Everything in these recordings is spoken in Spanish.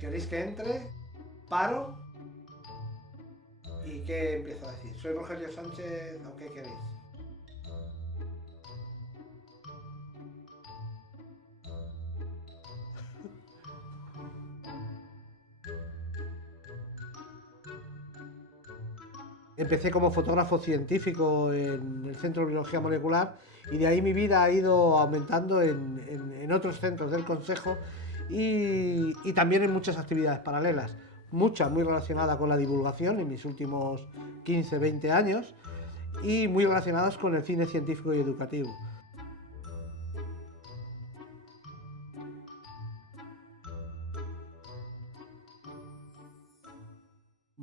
¿Queréis que entre? Paro. ¿Y qué empiezo a decir? Soy Rogelio Sánchez, ¿o qué queréis? Empecé como fotógrafo científico en el Centro de Biología Molecular y de ahí mi vida ha ido aumentando en otros centros del Consejo y también en muchas actividades paralelas. Mucha muy relacionada con la divulgación en mis últimos 15, 20 años y muy relacionadas con el cine científico y educativo.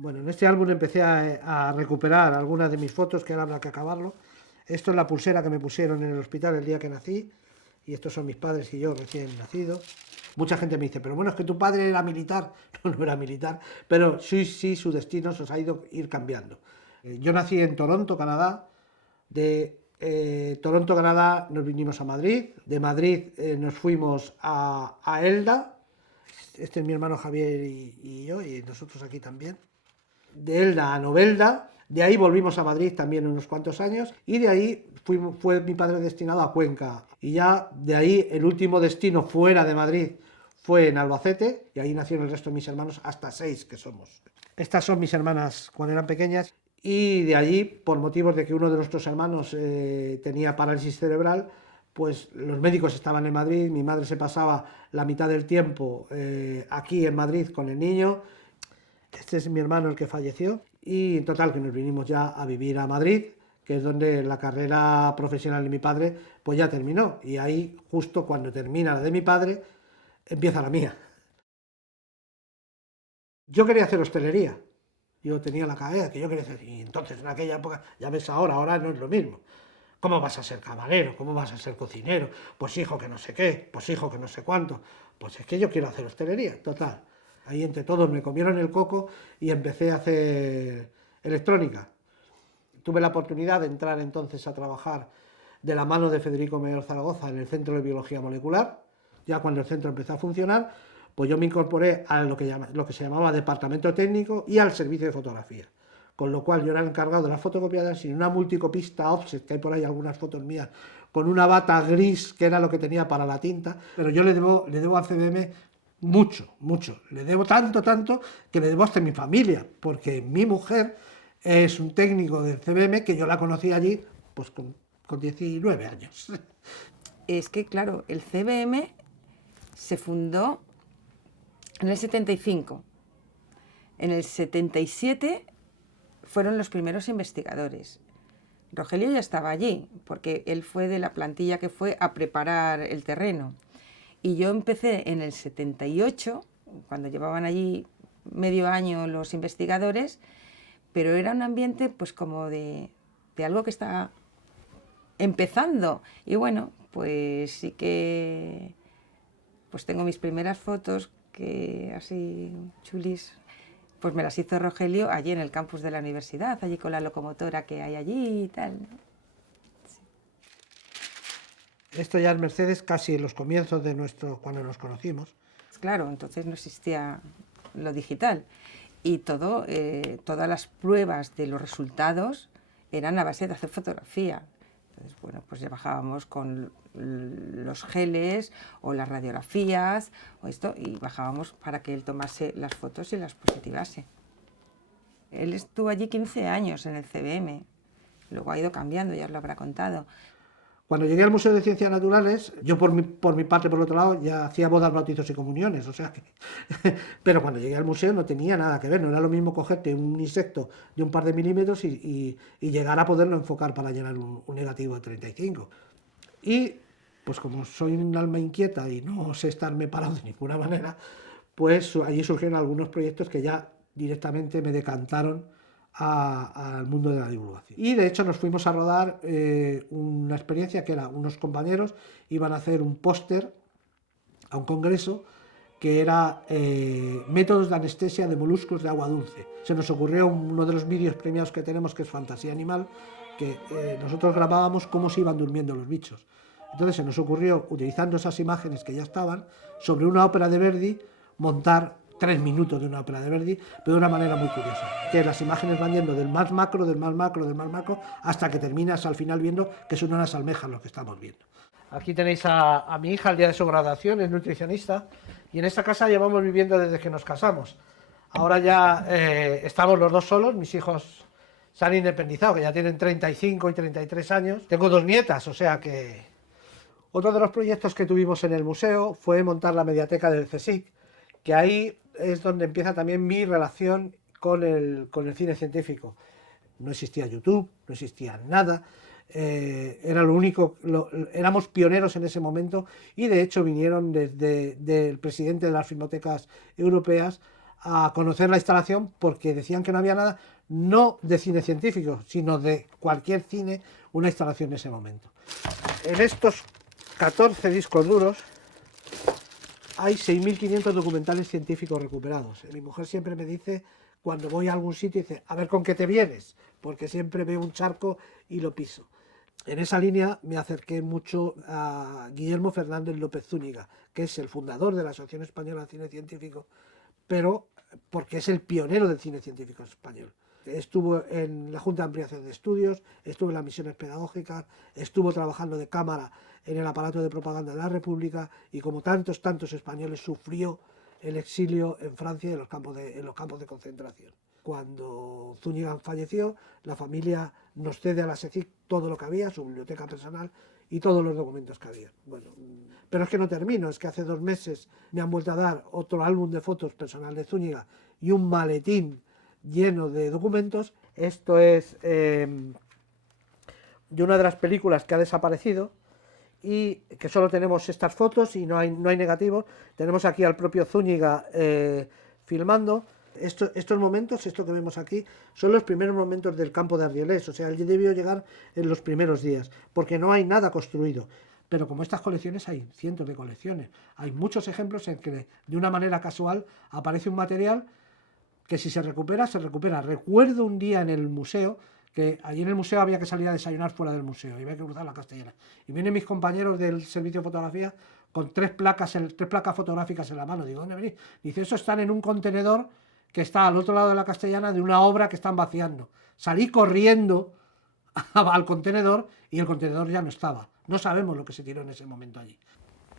Bueno, en este álbum empecé a recuperar algunas de mis fotos, que ahora habrá que acabarlo. Esto es la pulsera que me pusieron en el hospital el día que nací, y estos son mis padres y yo recién nacidos. Mucha gente me dice, pero bueno, es que tu padre era militar. No, no era militar, pero sí, su destino se os ha ido ir cambiando. Yo nací en Toronto, Canadá. De Toronto, Canadá, nos vinimos a Madrid. De Madrid nos fuimos a Elda. Este es mi hermano Javier y yo, y nosotros aquí también. De Elda a Novelda, de ahí volvimos a Madrid también unos cuantos años y de ahí fue mi padre destinado a Cuenca. Y ya de ahí el último destino fuera de Madrid fue en Albacete y ahí nacieron el resto de mis hermanos, hasta 6 que somos. Estas son mis hermanas cuando eran pequeñas y de allí, por motivos de que uno de nuestros hermanos tenía parálisis cerebral, pues los médicos estaban en Madrid, mi madre se pasaba la mitad del tiempo aquí en Madrid con el niño. Este es mi hermano el que falleció y en total que nos vinimos ya a vivir a Madrid, que es donde la carrera profesional de mi padre pues ya terminó y ahí justo cuando termina la de mi padre empieza la mía. Yo quería hacer hostelería, yo tenía la cabeza que yo quería hacer y entonces en aquella época, ya ves ahora no es lo mismo. ¿Cómo vas a ser camarero? ¿Cómo vas a ser cocinero? Pues hijo que no sé qué, pues hijo que no sé cuánto. Pues es que yo quiero hacer hostelería, total. Ahí entre todos me comieron el coco y empecé a hacer electrónica. Tuve la oportunidad de entrar entonces a trabajar de la mano de Federico Mayor Zaragoza en el Centro de Biología Molecular. Ya cuando el centro empezó a funcionar, pues yo me incorporé a lo que se llamaba departamento técnico y al servicio de fotografía. Con lo cual yo era el encargado de las fotocopiadas y una multicopista offset, que hay por ahí algunas fotos mías, con una bata gris, que era lo que tenía para la tinta, pero yo le debo al CBM mucho. Le debo tanto, que le debo hasta a mi familia, porque mi mujer es un técnico del CBM que yo la conocí allí pues con 19 años. Es que, claro, el CBM se fundó en el 75. En el 77 fueron los primeros investigadores. Rogelio ya estaba allí, porque él fue de la plantilla que fue a preparar el terreno. Y yo empecé en el 78, cuando llevaban allí medio año los investigadores, pero era un ambiente pues como de algo que está empezando. Y bueno, pues sí que pues tengo mis primeras fotos, que así chulis, pues me las hizo Rogelio allí en el campus de la universidad, allí con la locomotora que hay allí y tal, ¿no? Esto ya es Mercedes casi en los comienzos de cuando nos conocimos. Claro, entonces no existía lo digital y todas las pruebas de los resultados eran a base de hacer fotografía. Entonces, bueno, pues ya bajábamos con los geles o las radiografías o esto y bajábamos para que él tomase las fotos y las positivase. Él estuvo allí 15 años en el CBM, luego ha ido cambiando, ya os lo habrá contado. Cuando llegué al Museo de Ciencias Naturales, yo por mi parte, por otro lado, ya hacía bodas, bautizos y comuniones, o sea que... Pero cuando llegué al museo no tenía nada que ver, no era lo mismo cogerte un insecto de un par de milímetros y llegar a poderlo enfocar para llenar un negativo de 35. Y, pues como soy un alma inquieta y no sé estarme parado de ninguna manera, pues allí surgieron algunos proyectos que ya directamente me decantaron al mundo de la divulgación. Y de hecho nos fuimos a rodar una experiencia que era unos compañeros iban a hacer un póster a un congreso que era métodos de anestesia de moluscos de agua dulce. Se nos ocurrió uno de los vídeos premiados que tenemos, que es Fantasía Animal, que nosotros grabábamos cómo se iban durmiendo los bichos. Entonces se nos ocurrió, utilizando esas imágenes que ya estaban, sobre una ópera de Verdi, montar 3 minutos de una ópera de Verdi, pero de una manera muy curiosa, que las imágenes van yendo del más macro, del más macro, del más macro, hasta que terminas al final viendo que son unas almejas lo que estamos viendo. Aquí tenéis a mi hija el día de su graduación, es nutricionista, y en esta casa llevamos viviendo desde que nos casamos. Ahora ya estamos los dos solos, mis hijos se han independizado, que ya tienen 35 y 33 años. Tengo 2 nietas, o sea que... Otro de los proyectos que tuvimos en el museo fue montar la mediateca del CSIC, que ahí es donde empieza también mi relación con el cine científico. No existía YouTube, no existía nada, era lo único, éramos pioneros en ese momento, y de hecho vinieron desde el presidente de las filmotecas europeas a conocer la instalación porque decían que no había nada, no de cine científico, sino de cualquier cine, una instalación en ese momento. En estos 14 discos duros hay 6.500 documentales científicos recuperados. Mi mujer siempre me dice, cuando voy a algún sitio, dice, a ver con qué te vienes, porque siempre veo un charco y lo piso. En esa línea me acerqué mucho a Guillermo Fernández López Zúñiga, que es el fundador de la Asociación Española de Cine Científico, pero porque es el pionero del cine científico español. Estuvo en la Junta de Ampliación de Estudios, estuvo en las misiones pedagógicas, estuvo trabajando de cámara en el aparato de propaganda de la República, y como tantos españoles sufrió el exilio en Francia y en los campos de concentración. Cuando Zúñiga falleció, la familia nos cede a la SECIC todo lo que había, su biblioteca personal y todos los documentos que había. Bueno, pero es que no termino, es que hace 2 meses me han vuelto a dar otro álbum de fotos personal de Zúñiga y un maletín lleno de documentos. Esto es de una de las películas que ha desaparecido y que solo tenemos estas fotos y no hay negativos. Tenemos aquí al propio Zúñiga filmando. Estos momentos, esto que vemos aquí, son los primeros momentos del campo de Ardielés, o sea, él debió llegar en los primeros días, porque no hay nada construido. Pero como estas colecciones, hay cientos de colecciones. Hay muchos ejemplos en que de una manera casual aparece un material que si se recupera, se recupera. Recuerdo un día en el museo, que allí en el museo había que salir a desayunar fuera del museo, y había que cruzar la Castellana. Y vienen mis compañeros del servicio de fotografía con 3 placas fotográficas en la mano. Digo, ¿dónde venís? Dice, eso están en un contenedor que está al otro lado de la Castellana de una obra que están vaciando. Salí corriendo al contenedor y el contenedor ya no estaba. No sabemos lo que se tiró en ese momento allí.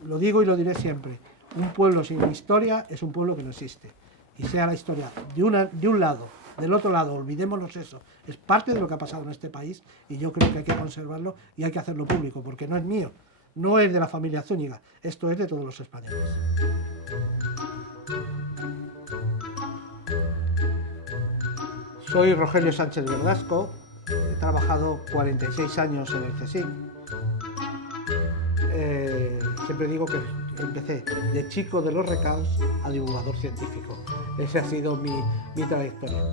Lo digo y lo diré siempre, un pueblo sin historia es un pueblo que no existe. Y sea la historia de un lado, del otro lado, olvidémonos eso. Es parte de lo que ha pasado en este país y yo creo que hay que conservarlo y hay que hacerlo público, porque no es mío, no es de la familia Zúñiga, esto es de todos los españoles. Soy Rogelio Sánchez Verdasco, he trabajado 46 años en el CSIC. Siempre digo que empecé de chico de los recaos a divulgador científico. Esa ha sido mi trayectoria.